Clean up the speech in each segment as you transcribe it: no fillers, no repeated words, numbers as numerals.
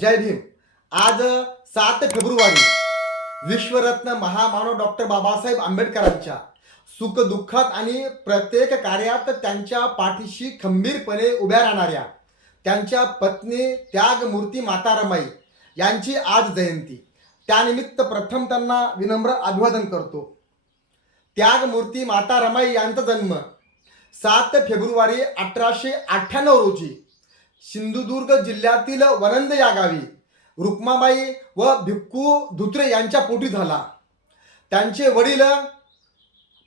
जय भीम. आज 7 फेब्रुवारी विश्वरत्न महामानव डॉक्टर बाबासाहेब आंबेडकरांच्या सुखदुःखात आणि प्रत्येक कार्यात त्यांच्या पाठीशी खंबीरपणे उभ्या राहणाऱ्या त्यांच्या पत्नी त्यागमूर्ती माता रमाई यांची आज जयंती. त्यानिमित्त प्रथम त्यांना विनम्र अभिवादन करतो. त्यागमूर्ती माता रमाई यांचा जन्म 7 फेब्रुवारी 1898 रोजी सिंधुदुर्ग जिल्ह्यातील वनंद या गावी रुक्माबाई व भिक्खू धुत्रे यांच्या पोटी झाला. त्यांचे वडील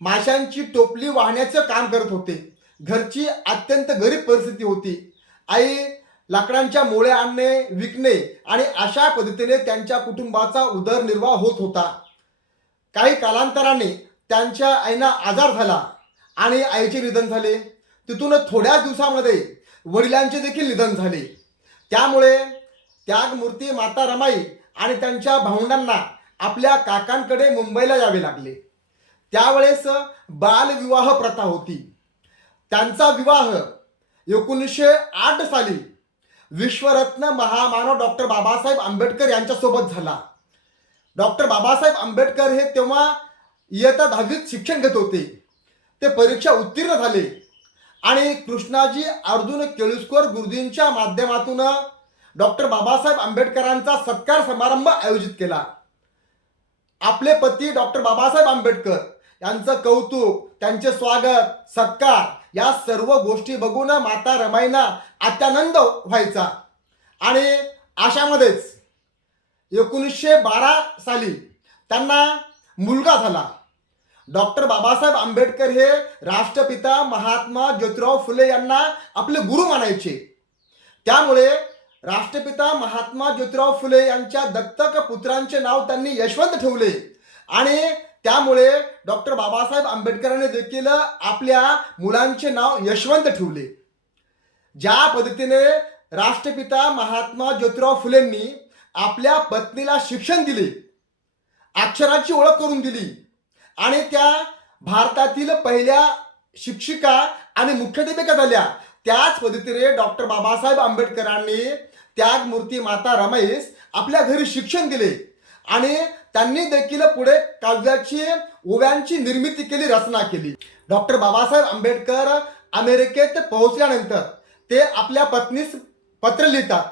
माशांची टोपली वाहण्याचं काम करत होते. घरची अत्यंत गरीब परिस्थिती होती. आई लाकडांच्या मोळ्या आणणे विकणे आणि अशा पद्धतीने त्यांच्या कुटुंबाचा उदरनिर्वाह होत होता. काही कालांतराने त्यांच्या आईना आजार झाला आणि आईचे निधन झाले. तिथून थोड्याच दिवसामध्ये वडिलांचे देखील निधन झाले. त्यामुळे त्यागमूर्ती माता रमाई आणि त्यांच्या भावंडांना आपल्या काकांकडे मुंबईला यावे लागले. त्यावेळेस बालविवाह प्रथा होती. त्यांचा विवाह 1908 साली विश्वरत्न महामानव डॉक्टर बाबासाहेब आंबेडकर यांच्यासोबत झाला. डॉक्टर बाबासाहेब आंबेडकर हे तेव्हा इयत्ता 10वीत शिक्षण घेत होते. ते परीक्षा उत्तीर्ण झाले आणि कृष्णाजी अर्जुन केळुस्कर गुरुजींच्या माध्यमातून डॉक्टर बाबासाहेब आंबेडकरांचा सत्कार समारंभ आयोजित केला. आपले पती डॉक्टर बाबासाहेब आंबेडकर यांचं कौतुक, त्यांचे स्वागत, सत्कार या सर्व गोष्टी बघून माता रमाईंना अत्यानंद व्हायचा आणि अशामध्येच 1912 साली त्यांना मुलगा झाला. डॉक्टर बाबासाहेब आंबेडकर हे राष्ट्रपिता महात्मा ज्योतिराव फुले यांना आपले गुरु मानायचे. त्यामुळे राष्ट्रपिता महात्मा ज्योतिराव फुले यांच्या दत्तक पुत्रांचे नाव त्यांनी यशवंत ठेवले आणि त्यामुळे डॉक्टर बाबासाहेब आंबेडकरांनी देखील आपल्या मुलांचे नाव यशवंत ठेवले. ज्या पद्धतीने राष्ट्रपिता महात्मा ज्योतिराव फुलेंनी आपल्या पत्नीला शिक्षण दिले, अक्षराची ओळख करून दिली आणि त्या भारतातील पहिल्या शिक्षिका आणि मुख्याध्यापिका झाल्या, त्याच पद्धतीने डॉक्टर बाबासाहेब आंबेडकरांनी त्यागमूर्ती माता रमाईस आपल्या घरी शिक्षण दिले आणि त्यांनी देखील पुढे काव्याची ओव्यांची निर्मिती केली, रचना केली. डॉक्टर बाबासाहेब आंबेडकर अमेरिकेत पोहोचल्यानंतर ते आपल्या पत्नीस पत्र लिहितात.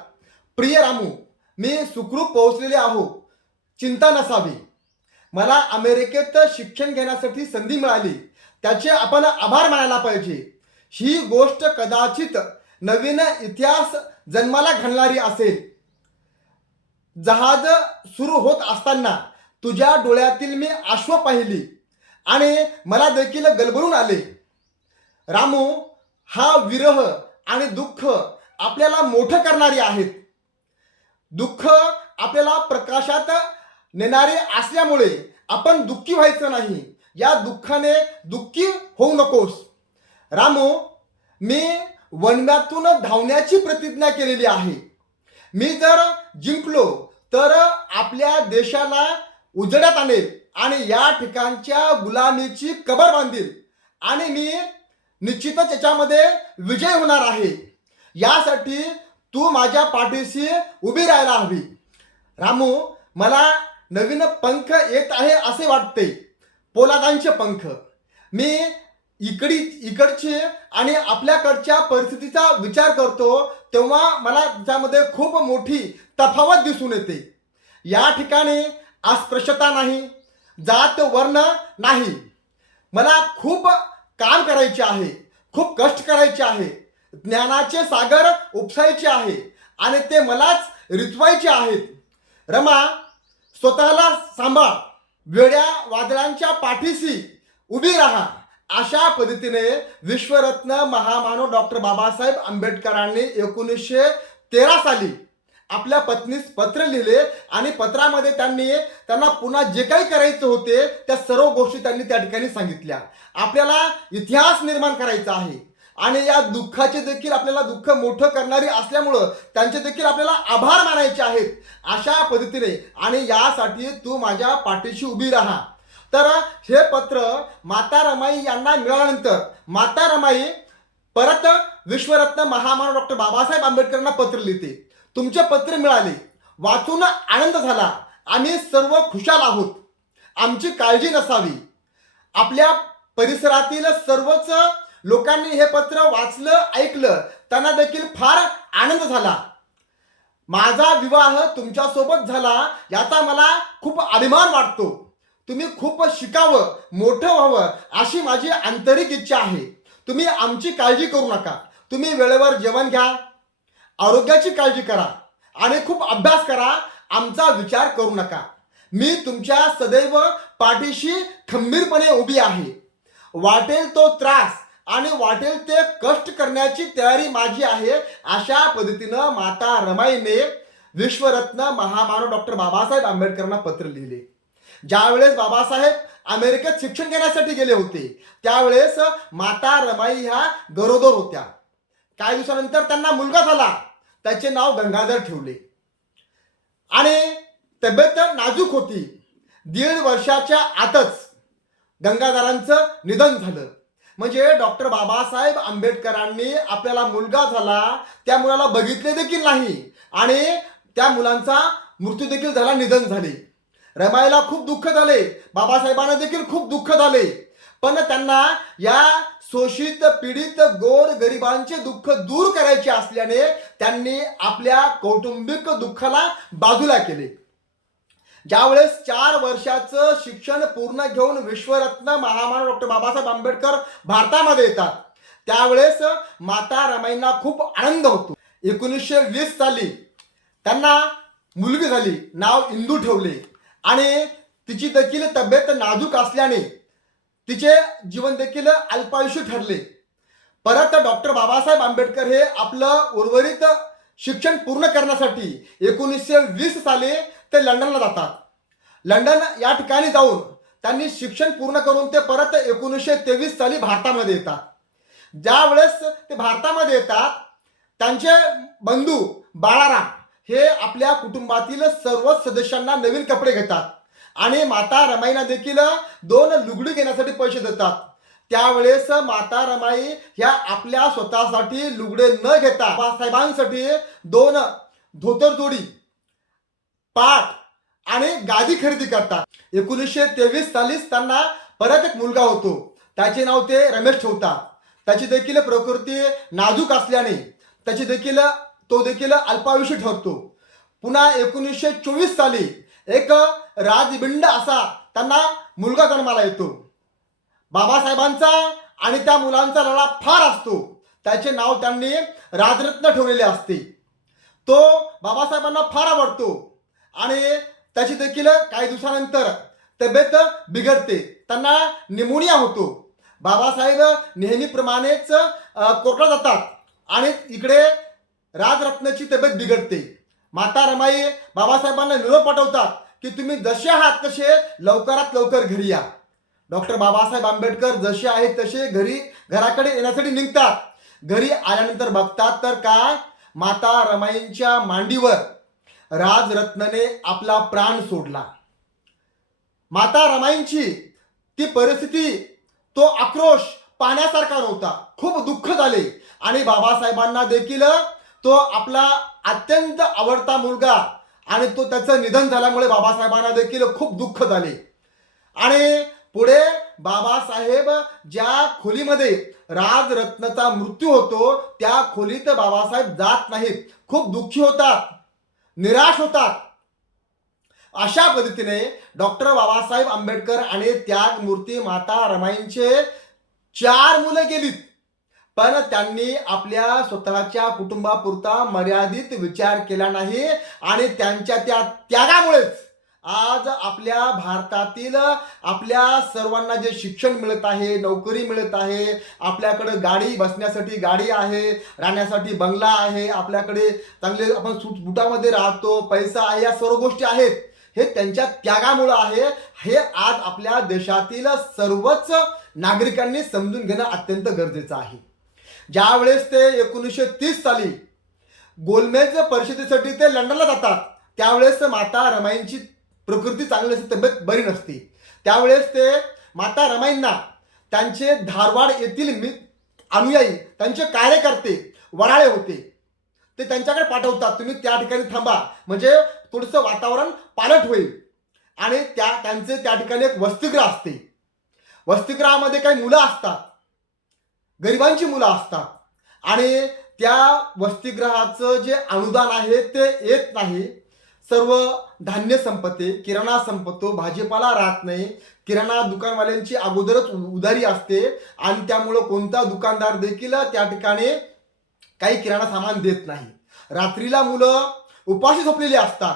प्रिय रामू, मी सुखरूप पोहोचलेले आहो, चिंता नसावी. मला अमेरिकेत शिक्षण घेण्यासाठी संधी मिळाली, त्याचे आपण आभार मानायला पाहिजे. ही गोष्ट कदाचित नवीन इतिहास जन्माला घालणारी असेल. जहाज सुरू होत असताना तुझ्या डोळ्यातील मी अश्व पाहिली आणि मला देखील गलबलून आले. रामू, हा विरह आणि दुःख आपल्याला मोठं करणारी आहेत. दुःख आपल्याला प्रकाशात नेणारे असल्यामुळे आपण दुःखी व्हायचं नाही. या दुःखाने दुःखी होऊ नकोस. रामू, मी वनव्यातून धावण्याची प्रतिज्ञा केलेली आहे. मी जर जिंकलो तर आपल्या देशाला उजेडात आणेल आणि या ठिकाणच्या गुलामीची कबर बांधील आणि मी निश्चितच याच्यामध्ये विजय होणार आहे. यासाठी तू माझ्या पाठीशी उभी राहायला हवी. रामू, मला नवीन पंख येत आहे असे वाटते, पोलादांचे पंख. मी इकडचे आणि आपल्याकडच्या परिस्थितीचा विचार करतो तेव्हा मला त्यामध्ये खूप मोठी तफावत दिसून येते. या ठिकाणी अस्पृश्यता नाही, जात वर्ण नाही. मला खूप काम करायचे आहे, खूप कष्ट करायचे आहे, ज्ञानाचे सागर उपसायचे आहे आणि ते मलाच रिचवायचे आहेत. रमा, स्वतःला सांभाळ, वेड्या वादळांच्या पाठीशी उभी राहा. अशा पद्धतीने विश्वरत्न महामानव डॉक्टर बाबासाहेब आंबेडकरांनी 1913 साली आपल्या पत्नीस पत्र लिहिले आणि पत्रामध्ये त्यांना पुन्हा जे काही करायचं होते त्या सर्व गोष्टी त्यांनी त्या ठिकाणी सांगितल्या. आपल्याला इतिहास निर्माण करायचा आहे आणि या दुःखाचे देखील आपल्याला दुःख मोठं करणारी असल्यामुळं त्यांचे देखील आपल्याला आभार मानायचे आहेत. अशा पद्धतीने आणि यासाठी तू माझ्या पाठीशी उभी राहा. तर हे पत्र माता रमाई यांना मिळाल्यानंतर माता रमाई परत विश्वरत्न महामानव डॉक्टर बाबासाहेब आंबेडकरांना पत्र लिहिते. तुमचे पत्र मिळाले, वाचून आनंद झाला. आम्ही सर्व खुशाल आहोत. आमची काळजी नसावी. आपल्या परिसरातील सर्वच लोकांनी हे पत्र वाचलं, ऐकलं. त्यांना देखील फार आनंद झाला. माझा विवाह तुमच्यासोबत झाला याचा मला खूप अभिमान वाटतो. तुम्ही खूप शिकावं, मोठं व्हावं अशी माझी आंतरिक इच्छा आहे. तुम्ही आमची काळजी करू नका. तुम्ही वेळेवर जेवण घ्या, आरोग्याची काळजी करा आणि खूप अभ्यास करा. आमचा विचार करू नका. मी तुमच्या सदैव पाठीशी खंबीरपणे उभी आहे. वाटेल तो त्रास आणि वाटेल ते कष्ट करण्याची तयारी माझी आहे. अशा पद्धतीनं माता रमाईने विश्वरत्न महामानव डॉक्टर बाबासाहेब आंबेडकरांना पत्र लिहिले. ज्यावेळेस बाबासाहेब अमेरिकेत शिक्षण घेण्यासाठी गेले होते त्यावेळेस माता रमाई ह्या गरोदर होत्या. काही दिवसानंतर त्यांना मुलगा झाला. त्याचे नाव गंगाधर ठेवले आणि तब्येत नाजूक होती. 1.5 वर्षाच्या आतच गंगाधरांचं निधन झालं. म्हणजे डॉक्टर बाबासाहेब आंबेडकरांनी आपल्याला मुलगा झाला, त्या मुलाला बघितले देखील नाही आणि त्या मुलांचा मृत्यू देखील झाला, निधन झाले. रमाईला खूप दुःख झाले, बाबासाहेबांना देखील खूप दुःख झाले. पण त्यांना या शोषित पीडित गोर गरिबांचे दुःख दूर करायचे असल्याने त्यांनी आपल्या कौटुंबिक दुःखाला बाजूला केले. ज्यावेळेस 4 वर्षाचं शिक्षण पूर्ण घेऊन विश्वरत्न महामानव डॉक्टर बाबासाहेब आंबेडकर भारतामध्ये येतात त्यावेळेस माता रमाईंना खूप आनंद होतो. 1920 साली त्यांना मुलगी झाली. नाव इंदू ठेवले आणि तिची देखील तब्येत नाजूक असल्याने तिचे जीवन देखील अल्पायुषी ठरले. परत डॉक्टर बाबासाहेब आंबेडकर हे आपलं उर्वरित शिक्षण पूर्ण करण्यासाठी 1920 साली ते लंडनला जातात. लंडन या ठिकाणी जाऊन त्यांनी शिक्षण पूर्ण करून ते परत 1923 साली भारतामध्ये येतात. ज्यावेळेस ते भारतामध्ये येतात त्यांचे बंधू बाळाराम हे आपल्या कुटुंबातील सर्व सदस्यांना नवीन कपडे घेतात आणि माता रमाईंना देखील 2 लुगडी घेण्यासाठी पैसे देतात. त्यावेळेस माता रमाई ह्या आपल्या स्वतःसाठी लुगडे न घेता बाबासाहेबांसाठी 2 धोतर जोडी, पाट आणि गादी खरेदी करतात. 1923 सालीच त्यांना परत एक मुलगा होतो. त्याचे नाव ते रमेश ठेवतात. त्याची देखील प्रकृती नाजूक असल्याने तो देखील अल्पायुषी ठरतो. पुन्हा 1924 साली एक राजबिंड असा त्यांना मुलगा जन्माला येतो. बाबासाहेबांचा आणि त्या मुलांचा लढा फार असतो. त्याचे नाव त्यांनी राजरत्न ठेवलेले असते. तो बाबासाहेबांना फार आवडतो आणि त्याची देखील काही दिवसानंतर तब्येत बिघडते. त्यांना निमोनिया होतो. बाबासाहेब नेहमीप्रमाणेच कोर्टात जातात आणि इकडे राजरत्नाची तब्येत बिघडते. माता रमाई बाबासाहेबांना निरोप पाठवतात की तुम्ही जसे आहात तसे लवकरात लवकर घरी या. डॉक्टर बाबासाहेब आंबेडकर जसे आहेत तसे घराकडे येण्यासाठी निघतात. घरी आल्यानंतर बघतात तर काय, माता रमाईंच्या मांडीवर राजरत्नने आपला प्राण सोडला. माता रमाईंची ती परिस्थिती, तो आक्रोश पाहण्यासारखा नव्हता. खूप दुःख झाले आणि बाबासाहेबांना देखील तो आपला अत्यंत आवडता मुलगा आणि तो त्याचं निधन झाल्यामुळे बाबासाहेबांना देखील खूप दुःख झाले. आणि पुढे बाबासाहेब ज्या खोलीमध्ये राजरत्नचा मृत्यू होतो त्या खोलीत बाबासाहेब जात नाहीत. खूप दुःखी होतात, निराश होतात. अशा पद्धतीने डॉक्टर बाबासाहेब आंबेडकर आणि त्यागमूर्ती माता रमाईंचे 4 मुलं गेलीत. पण त्यांनी आपल्या स्वतःच्या कुटुंबापुरता मर्यादित विचार केला नाही आणि त्यांच्या त्या त्यागामुळेच आज आपल्या भारतातील आपल्या सर्वांना जे शिक्षण मिळत आहे, नोकरी मिळत आहे, आपल्याकडे गाडी, बसण्यासाठी गाडी आहे, राहण्यासाठी बंगला आहे, आपल्याकडे चांगले आपण सूटबुटामध्ये राहतो, पैसा आहे, या सर्व गोष्टी आहेत. हे त्यांच्या त्यागामुळे आहे. हे आज आपल्या देशातील सर्वच नागरिकांनी समजून घेणं अत्यंत गरजेचं आहे. ज्यावेळेस ते 1930 साली गोलमेज परिषदेसाठी ते लंडनला जातात त्यावेळेस माता रमाईंची प्रकृती चांगली असते, तब्येत बरी नसते. त्यावेळेस ते माता रमाईंना त्यांचे धारवाड येथील अनुयायी, त्यांचे कार्यकर्ते वराळे होते, ते त्यांच्याकडे पाठवतात, तुम्ही त्या ठिकाणी थांबा, म्हणजे थोडंसं वातावरण पालट होईल. आणि त्यांचे त्या ठिकाणी एक वसतिगृह असते. वसतिगृहामध्ये काही मुलं असतात, गरिबांची मुलं असतात, आणि त्या वसतिगृहाचं जे अनुदान आहे ते येत नाही. सर्व धान्य संपते, किराणा संपतो, भाजीपाला राहत नाही, किराणा दुकानवाल्यांची अगोदरच उधारी असते, आणि त्यामुळं कोणता दुकानदार देखील त्या ठिकाणी काही किराणा सामान देत नाही. रात्रीला मुलं उपाशी झोपलेली असतात.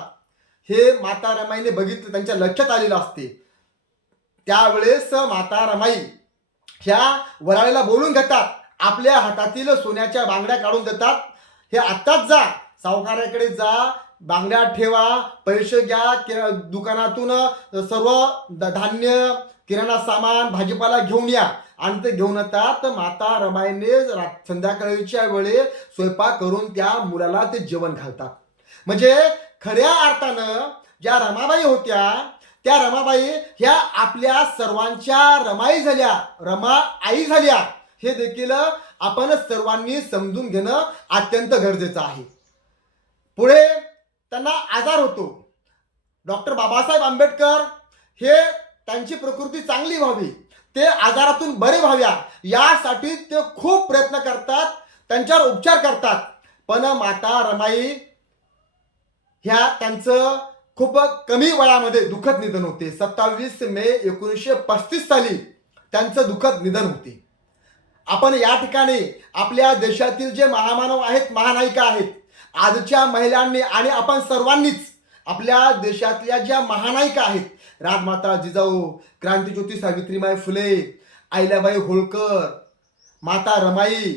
हे माता रमाईने बघितलं, त्यांच्या लक्षात आलेलं असते. त्यावेळेस माता रमाई ह्या वराळीला बोलून घेतात, आपल्या हातातील सोन्याच्या बांगड्या काढून देतात. हे आत्ताच जा, सावकाराकडे जा, बांगड्या ठेवा, पैसे घ्या, दुकानातून सर्व धान्य, किराणा सामान, भाजीपाला घेऊन या. आणि ते घेऊन येतात. माता रमाईने संध्याकाळीच्या वेळी स्वयंपाक करून त्या मुलाला ते जेवण घालतात. म्हणजे खऱ्या अर्थानं ज्या रमाबाई होत्या, त्या रमाबाई ह्या आपल्या सर्वांच्या रमाई झाल्या, रमा आई झाल्या. हे देखील आपण सर्वांनी समजून घेणं अत्यंत गरजेचं आहे. पुढे त्यांना आजार होतो. डॉक्टर बाबासाहेब आंबेडकर हे त्यांची प्रकृती चांगली व्हावी, ते आजारातून बरे व्हाव्या, यासाठी ते खूप प्रयत्न करतात, त्यांच्यावर उपचार करतात. पण माता रमाई ह्या त्यांचं खूप कमी वयामध्ये दुःखद निधन होते. 27 मे 1935 साली त्यांचं दुःखद निधन होते. आपण या ठिकाणी आपल्या देशातील जे महामानव आहेत, महानायिका आहेत, आजच्या महिलांनी आणि आपण सर्वांनीच आपल्या देशातल्या ज्या महानायिका आहेत, राजमाता जिजाऊ, क्रांतीज्योती सावित्रीबाई फुले, अहिल्याबाई होळकर, माता रमाई,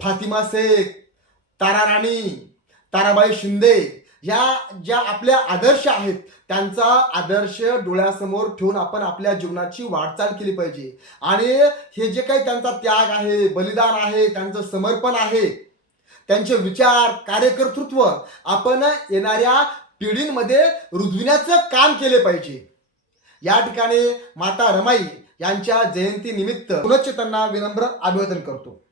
फातिमा शेख, ताराराणी, ताराबाई शिंदे, या ज्या आपल्या आदर्श आहेत, त्यांचा आदर्श डोळ्यासमोर ठेवून आपण आपल्या जीवनाची वाटचाल केली पाहिजे. आणि हे जे काही त्यांचा त्याग आहे, बलिदान आहे, त्यांचं समर्पण आहे, त्यांचे विचार, कार्यकर्तृत्व आपण येणाऱ्या पिढींमध्ये रुजविण्याचं काम केले पाहिजे. या ठिकाणी माता रमाई यांच्या जयंतीनिमित्त पुनश्च त्यांना विनम्र अभिवादन करतो.